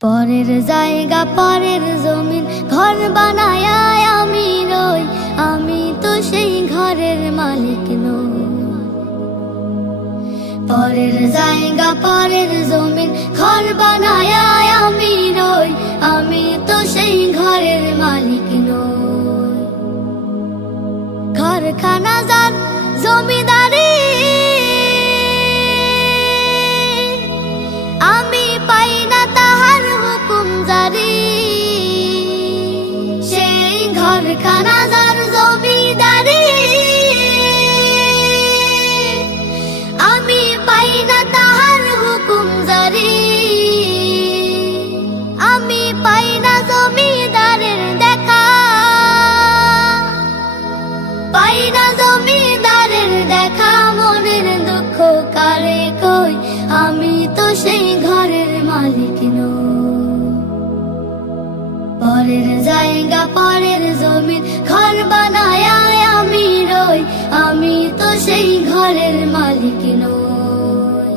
পরের জায়গা, পরের জমিন, ঘর বানায় আমি রই আমি তো সেই ঘরের মালিক নই। পরের জায়গা, পরের জমিন, ঘর বানায় আমি রই আমি তো সেই ঘরের মালিক নই। ঘরখানা যার, জমিদারি পরের জায়গা, পরের জমিন, ঘর বানায় আমি রই। আমি তো সেই ঘরের মালিক নই।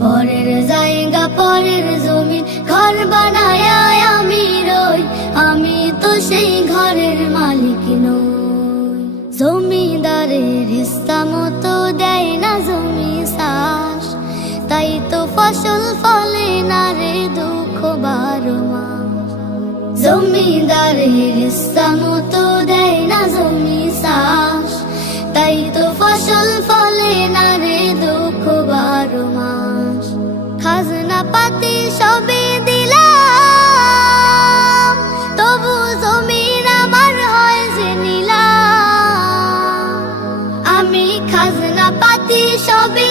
পরের জায়গা, পরের জমিন, ঘর বানায় আমি রই। আমি তো সেই ঘরের মালিক নই। জমিদারের ইস্তা মতো দেয় না জমি চাষ। তাই তো ফসল ফলে জমিদারের মতো দেয় না জমি চাষ। তাই তো ফসল ফলে না রে দুঃখ বারো মাস। খাজনা পাতি সবে তবু যে আমি সবে